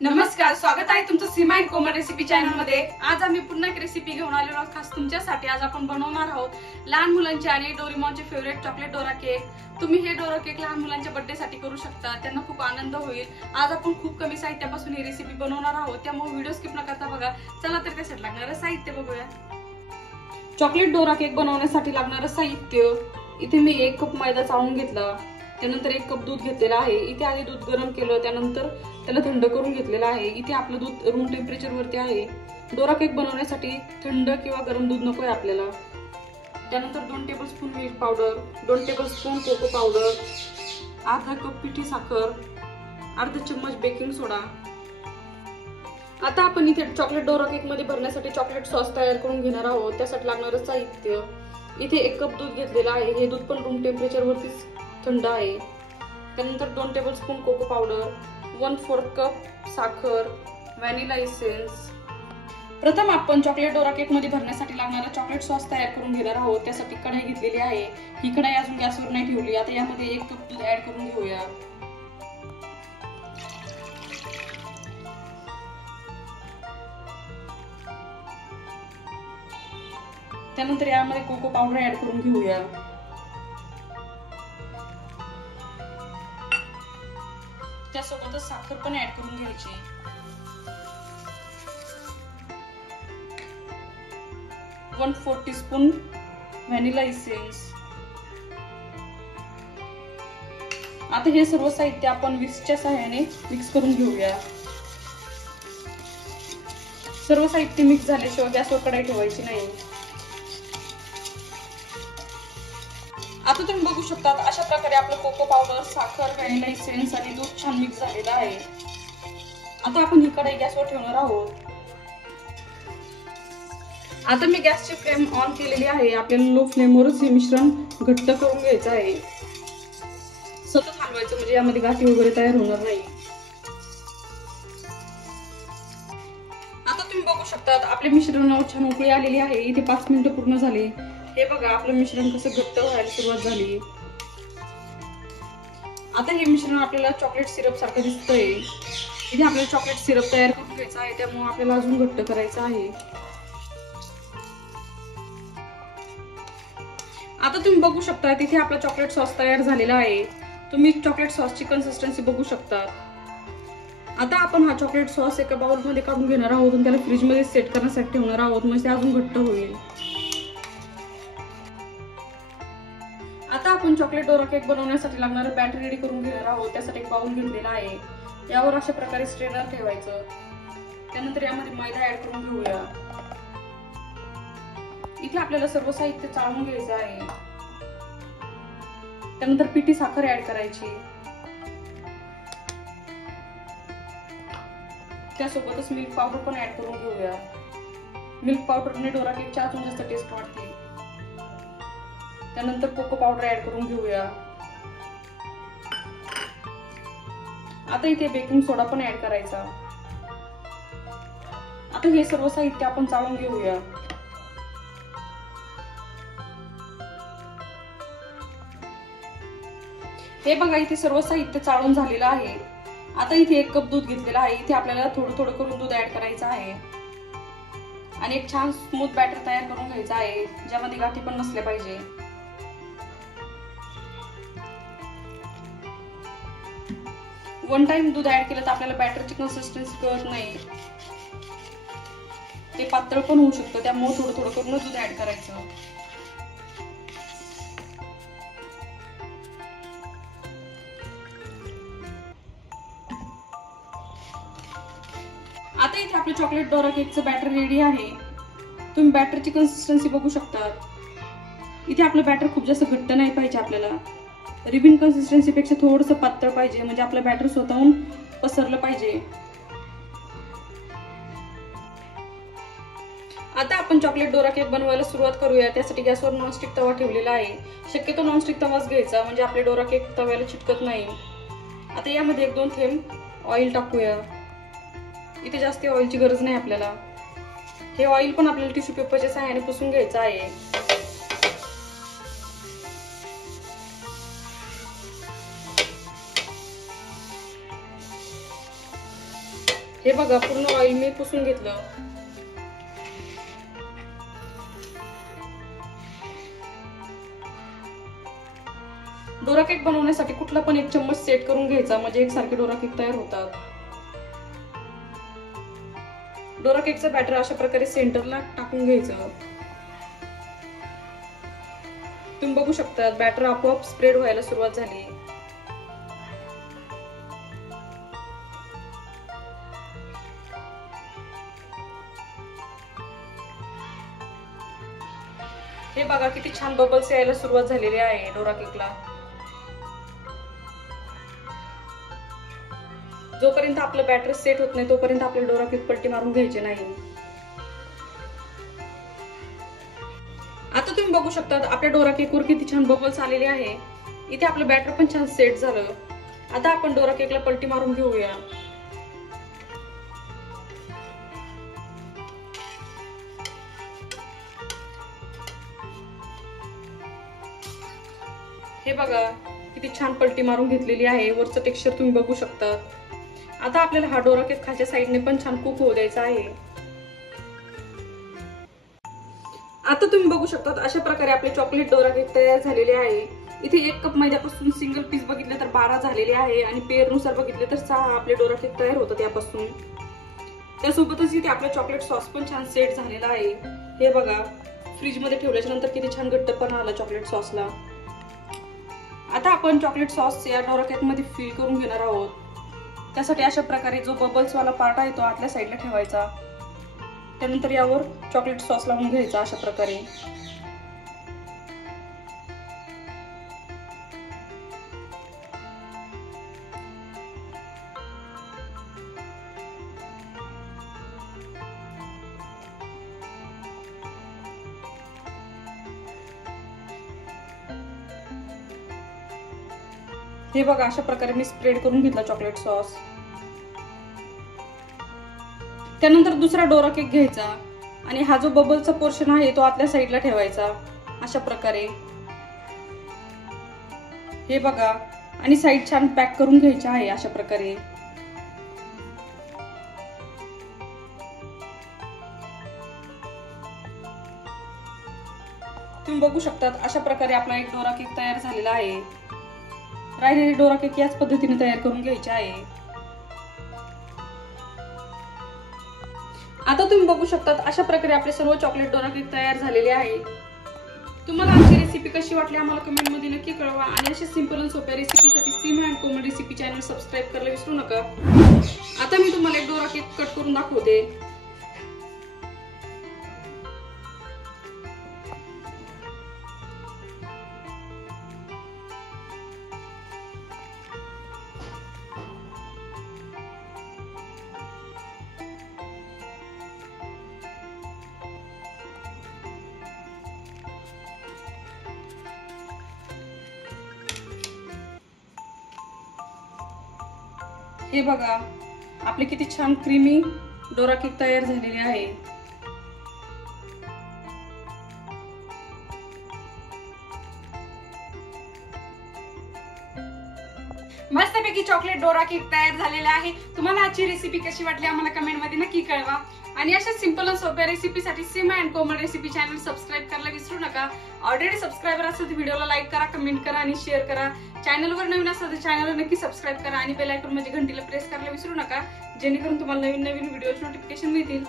नमस्कार, स्वागत आहे तुमचं सीमा अँड कोमल रेसिपी चॅनल मध्ये। आज आम्ही पुन्हा एक रेसिपी घेऊन आलेलो आहोत खास तुमच्यासाठी। आज आपण बनवणार आहोत लहान मुलांचे आणि डोरेमॉनचे फेवरेट चॉकलेट डोरा केक। तुम्ही हे डोरा केक लहान मुलांच्या बर्थडे साठी करू शकता, त्यांना खूप आनंद होईल। आज आपण खूप कमी साहित्यापासून ही रेसिपी बनवणार आहोत, त्यामुळे व्हिडिओ स्किप न करता बघा। चला तर त्यासाठी लागणारं साहित्य बघूया। चॉकलेट डोरा केक बनवण्यासाठी लागणारं साहित्य, इथे मी 1 कप मैदा चाळून घेतला, त्यानंतर 1 कप दूध घेतलेला आहे। इथे आधी दूध गरम केलं, त्यानंतर त्याला थंड करून घेतलेला आहे। इथे आपलं दूध रूम टेम्परेचर वरती आहे। डोरा केक बनवण्यासाठी थंड किंवा गरम दूध नकोय आपल्याला। त्यानंतर 2 tablespoon milk powder, 2 tablespoon cocoa powder, अर्धा कप पिठी साखर, अर्धा चम्मच बेकिंग सोडा। आता आपण इथे चॉकलेट डोरा केक मध्ये भरण्यासाठी चॉकलेट सॉस तयार करून घेणार आहोत। त्यासाठी लागणारं साहित्य, इथे 1 कप दूध घेतलेला आहे। हे दूध पण रूम टेम्परेचर वरतीच थंड आहे। त्यानंतर 2 टेबलस्पून कोको पावडर, 1/4 कप साखर, व्हॅनिला एसेन्स। प्रथम आपण चॉकलेट डोरा केक मध्ये भरण्यासाठी लागणारा चॉकलेट सॉस तयार करून घेणार आहोत। त्यासाठी कढई घेतलेली आहे। ही कढई अजून गॅसवर नाही ठेवली। आता यामध्ये 1 कप दूध ऍड करून घेऊया। त्यानंतर यामध्ये कोको पावडर ऍड करून घेऊया। त्यासोबतच साखर पण ऍड करून घ्यायची। वन-4 टीस्पून व्हॅनिला एसेन्स। आता हे सर्व साहित्य आपण विस्कच्या सहाय्याने मिक्स करून घेऊया। सर्व साहित्य मिक्स झाल्याशिवाय गॅसवर कढई ठेवायची नाही। आता तुम्ही बघू शकता, अशा प्रकारे आपलं कोको पावडर, साखर, व्हॅनिला एसेन्स आणि दूध छान मिक्स झालेलं आहे। आता आपण ही कढई गॅसवर ठेवणार आहोत। आता मी गॅसची फ्लेम ऑन केलेली आहे। आपल्याला लो फ्लेमवरच हे मिश्रण घट्ट करून घ्यायचं आहे। सतत हलवायचं म्हणजे यामध्ये गाठी वगैरे तयार होणार नाही। आता तुम्ही बघू शकता, आपल्या मिश्रणावर छान उकळी आलेली आहे। इथे 5 मिनिटं पूर्ण झाली। हे बघा, आपलं मिश्रण कसं घट्ट व्हायला सुरुवात झाली। आता हे मिश्रण आपल्याला चॉकलेट सिरप सारखं दिसतंय। इथे आपल्याला चॉकलेट सिरप तयार करून घ्यायचा आहे, त्यामुळे आपल्याला अजून घट्ट करायचं आहे। आता तुम्ही बघू शकता, तिथे आपला चॉकलेट सॉस तयार झालेला आहे। तुम्ही चॉकलेट सॉसची कन्सिस्टन्सी बघू शकता। आता आपण हा चॉकलेट सॉस एका बाउल मध्ये काढून घेणार आहोत आणि त्याला फ्रीज मध्ये सेट करण्यासाठी ठेवणार आहोत, म्हणजे ते अजून घट्ट होईल। आता आपण चॉकलेट डोरा केक बनवण्यासाठी लागणारं बॅटर रेडी करून घेणार आहोत। त्यासाठी एक बाउल घेतलेला आहे। यावर अशा प्रकारे स्ट्रेनर ठेवायचं। त्यानंतर यामध्ये मैदा ऍड करून घेऊया। इथे आपल्याला सर्व साहित्य चाळून घ्यायचं आहे। त्यानंतर पिठी साखर ऍड करायची। त्यासोबतच मिल्क पावडर पण ऍड करून घेऊया। मिल्क पावडरने डोरा केकची अजून जास्त टेस्ट वाढते। त्यानंतर कोको पावडर ऍड करून घेऊया। आता इथे बेकिंग सोडा पण ऍड करायचा। आता हे सर्व साहित्य आपण चाळून घेऊया। हे बघा, इथे सर्व साहित्य चाळून झालेलं आहे। आता इथे 1 कप दूध घेतलेला आहे। इथे आपल्याला थोडं थोडं करून दूध ऍड करायचं आहे आणि एक छान स्मूथ बॅटर तयार करून घ्यायचं आहे, ज्यामध्ये गाठी पण नसल्या पाहिजे। वन टाइम दूध ऍड केलं तर आपल्याला बॅटरची कन्सिस्टन्सी कळत नाही, ते पातळ पण होऊ शकतं, त्यामुळे थोडं थोडं करून दूध ऍड करायचं। आता इथे आपलं चॉकलेट डोरा केकचं बॅटर रेडी आहे। तुम्ही बॅटरची कन्सिस्टन्सी बघू शकता। इथे आपलं बॅटर खूप जास्त घट्ट नाही पाहिजे, आपल्याला रिबन कन्सिस्टन्सी पेक्षा थोडंसं पातळ पाहिजे, म्हणजे आपलं बॅटर स्वतःहून पसरलं पाहिजे। आता आपण चॉकलेट डोरा केक बनवायला सुरुवात करूया। त्यासाठी गॅसवर नॉनस्टिक तवा ठेवलेला आहे। शक्यतो नॉनस्टिक तवाच घ्यायचा, म्हणजे आपले डोरा केक तव्याला चिटकत नाही। आता यामध्ये 1-2 थेंब ऑइल टाकूया। इथे जास्त ऑइलची गरज नाही आपल्याला। हे ऑइल पण आपल्याला टिश्यू पेपरच्या सहाय्याने पुसून घ्यायचं आहे। हे बघा पूर्ण ऑइल मी पुसून घेतलं. डोरा केक बनवण्यासाठी कुठला पण एक चम्मच सेट करून घ्यायचा, म्हणजे एकसारखे डोरा केक तयार होतात. डोरा केकचं बॅटर अशा प्रकारे सेंटरला टाकून घ्यायचं. तुम्ही बघू शकता बॅटर आपोआप स्प्रेड व्हायला सुरुवात झाली. हे बघा किती छान बबल्स यायला सुरुवात झालेली आहे डोरा केकला. जोपर्यंत आपलं बॅटर सेट होत नाही तोपर्यंत आपल्याला डोरा केक पलटी मारून घ्यायचे नाही. आता तुम्ही बघू शकता आपल्या डोरा केकवर किती छान बबल्स आलेले आहे. इथे आपलं बॅटर पण छान सेट झालं. आता आपण डोरा केकला पलटी मारून घेऊया. हे बघा किती छान पलटी मारून घेतलेली आहे. वरचं टेक्स्चर तुम्ही बघू शकता. आता आपल्याला हा डोरा केक खालच्या साईडने पण छान कुक होऊ द्यायचा आहे. आता तुम्ही बघू शकता अशा प्रकारे आपले चॉकलेट डोरा केक तयार झालेले आहे. इथे 1 कप मैद्यापासून सिंगल पीस बघितले तर 12 झालेले आहे आणि पेअरनुसार बघितले तर 6 आपले डोरा केक तयार होतात यापासून. त्यासोबतच इथे आपला चॉकलेट सॉस पण छान सेट झालेला आहे. हे बघा फ्रीज मध्ये ठेवल्याच्या नंतर किती छान घट्टपणा आला चॉकलेट सॉसला. आता आपण चॉकलेट सॉस या डोरा केक मध्ये फिल करून घेणार आहोत. त्यासाठी अशा प्रकारे जो बबल्स वाला पार्ट आहे तो आतल्या साईडला ठेवायचा. त्यानंतर यावर चॉकलेट सॉस लावून घ्यायचा अशा प्रकारे. हे बघा अशा प्रकारे मी स्प्रेड करून घेतला चॉकलेट सॉस. त्यानंतर दुसरा डोरा केक घ्यायचा आणि हा जो बबलचा पोर्शन आहे तो आतल्या साईडला ठेवायचा अशा प्रकारे. हे बघा आणि साईड छान पॅक करून घ्यायची आहे अशा प्रकारे. तुम्ही बघू शकता अशा प्रकारे आपला एक डोरा केक तयार झालेला आहे. राहिलेले डोरा केक याच पद्धतीने तयार करून घ्यायचे आहे. आता तुम्ही बघू शकता अशा प्रकारे आपले सर्व चॉकलेट डोरा केक तयार झालेले आहे. तुम्हाला आमची रेसिपी कशी वाटली आम्हाला कमेंट मध्ये नक्की कळवा आणि अशा सिंपल आणि सोप्या रेसिपीसाठी Seema and Komal recipe channel subscribe करायला विसरू नका. आता मी तुम्हाला एक डोरा केक कट करून दाखवते. हे बघा आपले किती छान क्रीमी डोरा केक तयार झालेले आहे. मस्तपैकी चॉकलेट डोरा केक तयार झालेला आहे. तुम्हाला आजची रेसिपी कशी वाटली आम्हाला कमेंट मध्ये नक्की कळवा आणि अशा सिंपल आणि सोप्या रेसिपीसाठी Seema and Komal recipe channel subscribe करायला विसरू नका. ऑलरेडी सबस्क्रायबर असेल तर व्हिडिओला लाईक करा, कमेंट करा आणि शेअर करा. चॅनलवर नवीन असेल तर चॅनलला नक्की सबस्क्राईब करा आणि बेल आयकॉन म्हणजे घंटीला प्रेस करायला विसरू नका, जेणेकरून तुम्हाला नवीन नवीन व्हिडिओचे नोटिफिकेशन मिळतील.